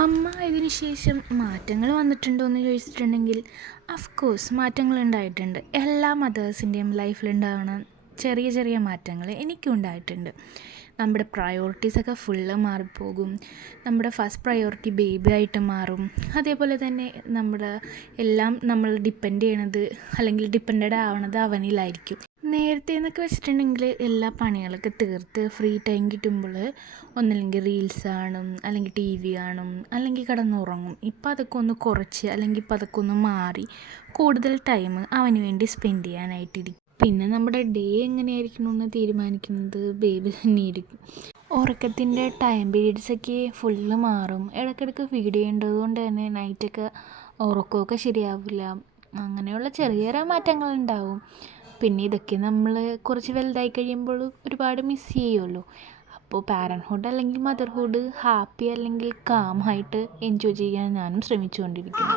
അമ്മ ഇതിന് ശേഷം മാറ്റങ്ങൾ വന്നിട്ടുണ്ടോ എന്ന് ചോദിച്ചിട്ടുണ്ടെങ്കിൽ കോഴ്സ് മാറ്റങ്ങൾ ഉണ്ടായിട്ടുണ്ട്. എല്ലാ മദേഴ്സിൻ്റെയും ലൈഫിലുണ്ടാവുന്ന ചെറിയ ചെറിയ മാറ്റങ്ങൾ എനിക്കും ഉണ്ടായിട്ടുണ്ട്. നമ്മുടെ പ്രയോറിറ്റീസൊക്കെ ഫുള്ള് മാറിപ്പോകും. നമ്മുടെ ഫസ്റ്റ് പ്രയോറിറ്റി ബേബി ആയിട്ട് മാറും. അതേപോലെ തന്നെ നമ്മുടെ എല്ലാം നമ്മൾ ഡിപ്പെൻഡ് ചെയ്യണത് അല്ലെങ്കിൽ ഡിപ്പെൻഡഡ് ആവണത് അവനിലായിരിക്കും. നേരത്തെ എന്നൊക്കെ വെച്ചിട്ടുണ്ടെങ്കിൽ എല്ലാ പണികളൊക്കെ തീർത്ത് ഫ്രീ ടൈം കിട്ടുമ്പോൾ ഒന്നില്ലെങ്കിൽ റീൽസ് കാണും, അല്ലെങ്കിൽ ടി വി കാണും, അല്ലെങ്കിൽ കിടന്നുറങ്ങും. ഇപ്പം അതൊക്കെ ഒന്ന് കുറച്ച് അല്ലെങ്കിൽ ഇപ്പം അതൊക്കെ ഒന്ന് മാറി കൂടുതൽ ടൈം അവന് വേണ്ടി സ്പെൻഡ് ചെയ്യാനായിട്ടിരിക്കും. പിന്നെ നമ്മുടെ ഡേ എങ്ങനെയായിരിക്കണമെന്ന് തീരുമാനിക്കുന്നത് ബേബി തന്നെയായിരിക്കും. ഉറക്കത്തിൻ്റെ ടൈം പീരീഡ്സൊക്കെ ഫുള്ള് മാറും. ഇടയ്ക്കിടയ്ക്ക് ഫീഡ് ചെയ്യേണ്ടത് കൊണ്ട് തന്നെ നൈറ്റൊക്കെ ഉറക്കമൊക്കെ ശരിയാവില്ല. അങ്ങനെയുള്ള ചെറിയ ചെറിയ മാറ്റങ്ങളുണ്ടാവും. പിന്നെ ഇതൊക്കെ നമ്മൾ കുറച്ച് വലുതായി കഴിയുമ്പോൾ ഒരുപാട് മിസ് ചെയ്യുമല്ലോ. അപ്പോൾ പാരൻറ്ഹുഡ് അല്ലെങ്കിൽ മദർഹുഡ് ഹാപ്പി അല്ലെങ്കിൽ കാമായിട്ട് എൻജോയ് ചെയ്യാൻ ഞാനും ശ്രമിച്ചുകൊണ്ടിരിക്കുന്നു.